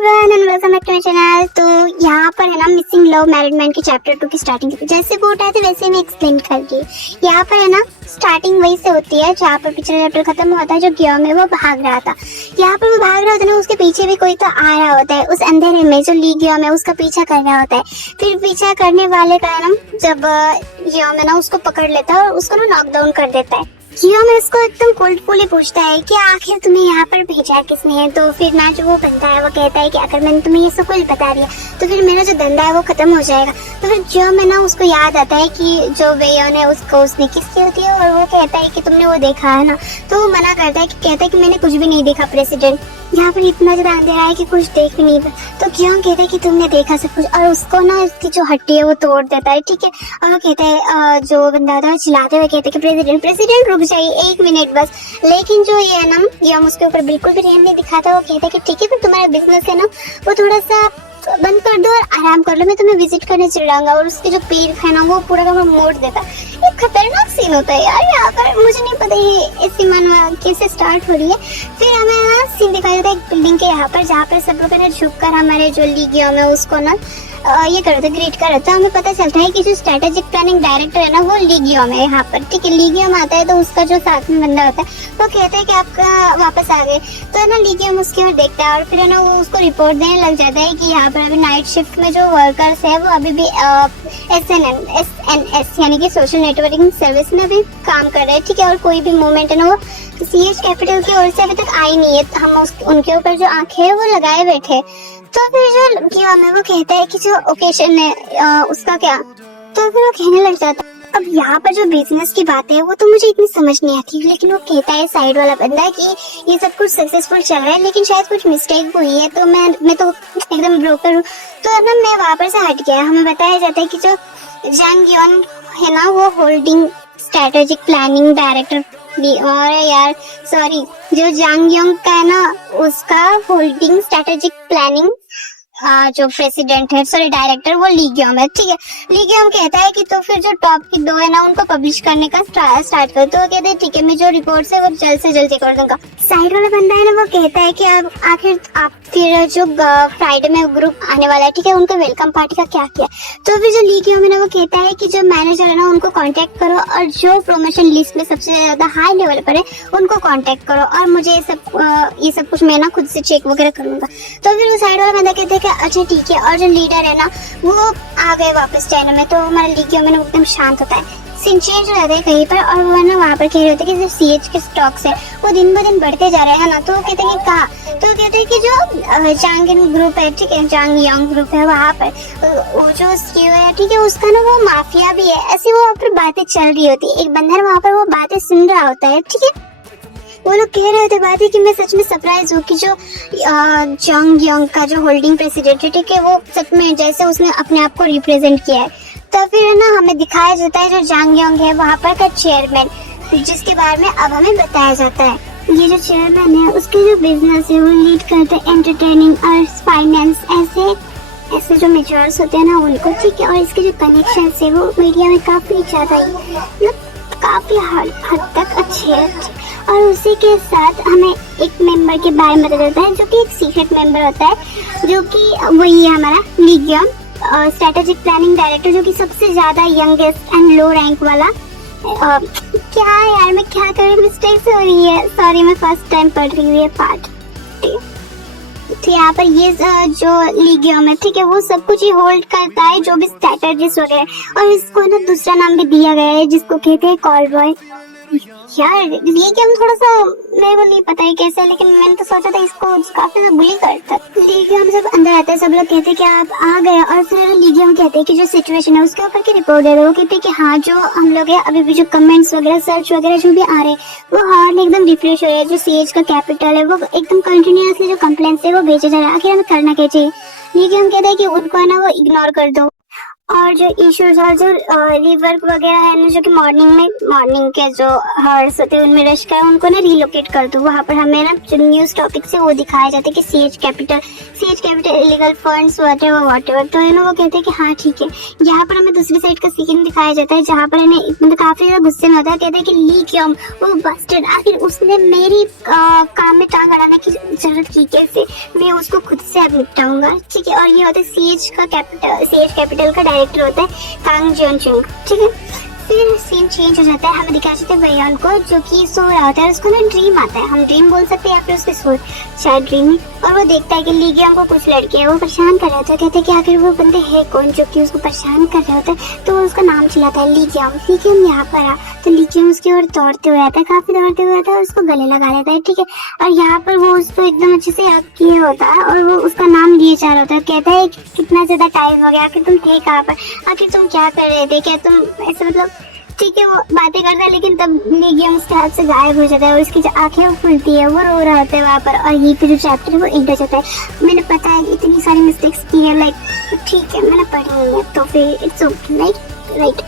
Everyone and welcome back to my channel. तो यहाँ पर है ना मिसिंग लव मैरिड मैन की चैप्टर 2 की स्टार्टिंग जैसे वो उठाए थे वैसे मैं एक्सप्लेन कर दी। यहाँ पर है ना स्टार्टिंग वही से होती है जहाँ पर पिछला चैप्टर खत्म हुआ था। जो गियोम है वो भाग रहा था, यहाँ पर वो भाग रहा होता है ना, उसके पीछे भी कोई तो आ रहा होता है। उस अंधेरे में जो ली गियोम है उसका पीछा कर रहा होता है। फिर पीछा करने वाले का है ना जब गियोम है ना उसको पकड़ लेता है और उसको ना नॉकडाउन कर देता है। गियोम इसको एकदम कोल्डफुली पूछता है कि आखिर तुम्हें यहाँ पर भेजा किसने है। तो फिर ना जो वो बंदा है वो कहता है कि अगर मैंने तुम्हें ये सब कुछ बता दिया तो फिर मेरा जो धंधा है वो खत्म हो जाएगा। तो फिर गियोम है ना उसको याद आता है कि जो वेयोन है उसको उसने किस की होती है और वो कहता है कि तुमने वो देखा है ना। तो वो मना करता है कि कहता है कि मैंने कुछ भी नहीं देखा प्रेसिडेंट, यहाँ पर इतना ज्यादा अंधेरा है कि कुछ देख भी नहीं। तो गियोम कहता है कि तुमने देखा सब कुछ और उसको ना उसकी जो हड्डी है वो तोड़ देता है, ठीक है। और वो कहता है जो बंदा होता है चिल्लाते हुए कहता है कि प्रेसिडेंट प्रेसिडेंट रुक जाइए 1 मिनट बस। लेकिन जो ये है ना गियोम उसके ऊपर बिल्कुल भी रहम नहीं दिखाता। वो कहता है कि ठीक है फिर तुम्हारा बिजनेस है ना वो थोड़ा सा बंद कर दो और आराम कर लो, मैं तुम्हें विजिट करने चल जाऊंगा। और उसके जो पेड़ है ना वो पूरा का पूरा मोड़ देता। एक खतरनाक सीन होता है यार यहाँ पर, मुझे नहीं पता ये ऐसी मनवा कैसे स्टार्ट हो रही है। फिर हमें यहाँ सीन दिखाया जाता है एक बिल्डिंग के यहाँ पर जहाँ पर सब लोग ना झुक कर हमारे जो ली गियोम है उसको ना ये कर रहे थे, ग्रीट कर रहे थे। हमें पता चलता है कि जो स्ट्रेटेजिक प्लानिंग डायरेक्टर है ना वो ली गियोम है यहाँ पर, ठीक है। ली गियोम आता है तो उसका जो साथ में बंदा होता है वो कहता है कि आप वापस आ गए। तो है ना ली गियोम उसकी ओर देखता है और फिर है ना वो उसको रिपोर्ट देने लग जाता है कि यहाँ पर अभी नाइट शिफ्ट में जो वर्कर्स है वो अभी भी SNS यानी कि सोशल नेटवर्किंग सर्विस में भी काम कर रहे हैं, ठीक है। और कोई भी मूवमेंट है ना वो CH कैपिटल की ओर से अभी तक आई नहीं है। हम उनके ऊपर जो आंखें है वो लगाए बैठे। तो फिर जो गियोम है वो कहता है कि जो ओकेशन है उसका क्या, तो फिर वो कहने लग जाता है। अब यहाँ पर जो बिजनेस की बात है वो तो मुझे इतनी समझ नहीं आती, लेकिन वो कहता है साइड वाला बंदा कि ये सब कुछ सक्सेसफुल चल रहा है लेकिन शायद कुछ मिस्टेक हुई है। तो मैं तो एकदम ब्रोकर हूँ। तो है ना मैं वहाँ पर से हट गया। हमें बताया जाता है कि जो जंग गियोन है ना वो होल्डिंग स्ट्रेटेजिक प्लानिंग डायरेक्टर और यार सॉरी जो जंग योंग का है ना उसका होल्डिंग स्ट्रेटेजिक प्लानिंग जो प्रेसिडेंट है सॉरी डायरेक्टर वो ली गियोम है, ठीक है। ली गियोम कहता है कि तो फिर जो टॉप की 2 है ना उनको पब्लिश करने का स्टार्ट कर। तो वो कहते हैं ठीक है मैं जो रिपोर्ट्स है वो जल्द से जल्दी कर दूंगा। साइड वाला बंदा है ना वो कहता है कि अब आखिर आप फिर जो फ्राइडे में ग्रुप आने वाला है, ठीक है, उनका वेलकम पार्टी का क्या किया। तो फिर जो ली गियोम है ना वो कहता है कि जो मैनेजर है ना उनको कांटेक्ट करो और जो प्रमोशन लिस्ट में सबसे ज्यादा हाई लेवल पर है उनको कांटेक्ट करो और मुझे ये सब कुछ मैं ना खुद से चेक वगैरह करूंगा। तो फिर वो साइड वाला बंदा कहता है कि अच्छा ठीक है। और जो लीडर है ना वो आ गए वापस चाइना में। तो हमारा ली गियोम है ना एकदम शांत होता है, सीन चेंज हो जाता है कहीं पर। और वो ना वहाँ पर कह रहे होते हैं कि जो CH के स्टॉक्स है वो दिन ब दिन बढ़ते जा रहे हैं ना। तो वो कहते हैं कि कहा, तो कहते हैं कि जो जांगिन ग्रुप है, ठीक है, जांग योंग ग्रुप है वहाँ पर वो जो CEO है, ठीक है, उसका ना वो माफिया भी है। ऐसी वो फिर बातें चल रही होती है। एक बंदा है वहाँ पर वो बातें सुन रहा होता है, ठीक है। वो लोग कह रहे होते बात है कि मैं सच में सरप्राइज हूँ कि जो जंग योंग का जो होल्डिंग प्रेसिडेंट है, ठीक है, वो सच में जैसे उसने अपने आप को रिप्रेजेंट किया है। तो फिर है ना हमें दिखाया जाता है जो जंग योंग है वहाँ पर का चेयरमैन, जिसके बारे में अब हमें बताया जाता है। ये जो चेयरमैन है उसके जो बिजनेस है वो लीड करते हैं एंटरटेनिंग और फाइनेंस ऐसे जो मेजर्स होते हैं ना उनको, ठीक है। और इसके जो कनेक्शन है वो मीडिया में काफी ज्यादा काफी हद तक अच्छे हैं। और उसी के साथ हमें एक मेंबर के बारे में बताया जाता है जो कि एक सीक्रेट मेंबर होता है, जो कि वही है हमारा ली गियोम स्ट्रेटेजिक प्लानिंग डायरेक्टर, जो कि सबसे ज्यादा यंगेस्ट एंड लो रैंक वाला। क्या यार मैं क्या कर रही हूँ, मिस्टेक्स हो रही है, सॉरी मैं फर्स्ट टाइम पढ़ रही हूँ ये पार्ट। तो यहाँ पर ये जो ली गियोम है, ठीक है, वो सब कुछ ही होल्ड करता है जो भी स्ट्रेटेजिस्ट वगैरह। और इसको ना दूसरा नाम भी दिया गया है जिसको कहते हैं कॉल बॉय। यार ये गेम थोड़ा सा मेरे को नहीं पता है कैसे, लेकिन मैंने तो सोचा था इसको काफी ज्यादा बुली करता। ली गियोम जब अंदर आता है सब लोग कहते हैं कि आप आ गए। और फिर ली गियोम कहते हैं कि जो सिचुएशन है उसके ऊपर की रिपोर्ट दे दो। वो कहते हैं कि हाँ जो हम लोग है अभी भी जो कमेंट्स वगैरह सर्च वगैरह जो भी आ रहे हैं वो हार्डली एकदम रिफ्रेश हो रहा है। जो CH का कैपिटल है वो एकदम कंटिन्यूअसली जो कंप्लेंट्स है वो भेजे जा रहे हैं। आखिर हमें करना क्या चाहिए। ली गियोम कहता है कि उनको है ना वो इग्नोर कर दो और जो इश्यूज और जो रिवर्क वगैरह है ना, जो कि मॉर्निंग के जो हॉर्स होते हैं उनमें रश का है, उनको ना रिलोकेट कर दो वहाँ पर। हमें ना जो न्यूज़ टॉपिक से वो दिखाया जाता है कि CH capital illegal funds whatever. तो है ना वो कहते हैं कि हाँ ठीक है। यहाँ पर हमें दूसरी साइड का सीन दिखाया जाता है जहाँ पर है ना मतलब काफी ज्यादा गुस्से में होता है, कहते हैं कि ली क्यों वो बस्टर्ड, आखिर उसने मेरी काम में टांग अड़ाने की जरूरत की कैसे, मैं उसको खुद से अब निपटाऊंगा, ठीक है। और ये होता है सीएच कैपिटल का डायरेक्टर होता है कांग जियोनचुंग, ठीक है। फिर सीन चेंज हो जाता है, हमें दिखाया जाता है वैयन को जो कि सो रहा होता है, उसको ना ड्रीम आता है, हम ड्रीम बोल सकते हैं या फिर उसके सो शायद ड्रीम ही। और वो देखता है कि ली क्योंग को कुछ लड़के हैं वो परेशान कर रहे होते हैं, कहते हैं कि आखिर वो बंदे है कौन जो कि उसको परेशान कर रहे होते हैं। तो वो उसका नाम चिल्लाता है ली क्योंग यहाँ पर आ। तो ली क्योंग उसकी ओर दौड़ते हुए आता है, काफी दौड़ते हुए आता है, उसको गले लगा लेता है, ठीक है। और यहाँ पर वो उसको एकदम अच्छे से याद किए होता है और वो उसका नाम लिए जा रहा होता है, कहता है कि कितना ज्यादा टाइम हो गया, आखिर तुम थे कहाँ पर, आखिर तुम क्या कर रहे थे, क्या तुम ऐसे मतलब, ठीक है। वो बातें करता है लेकिन तब लीगियम उसके हाथ से गायब हो जाता है और उसकी जो आंखें वो खुलती है, वो रो रहा होता है वहाँ पर। और ये फिर जो चैप्टर है वो एंड हो जाता है। मैंने पता है कि इतनी सारी मिस्टेक्स की है, लाइक ठीक है मैंने पढ़ी है तो फिर इट्स ओके, राइट।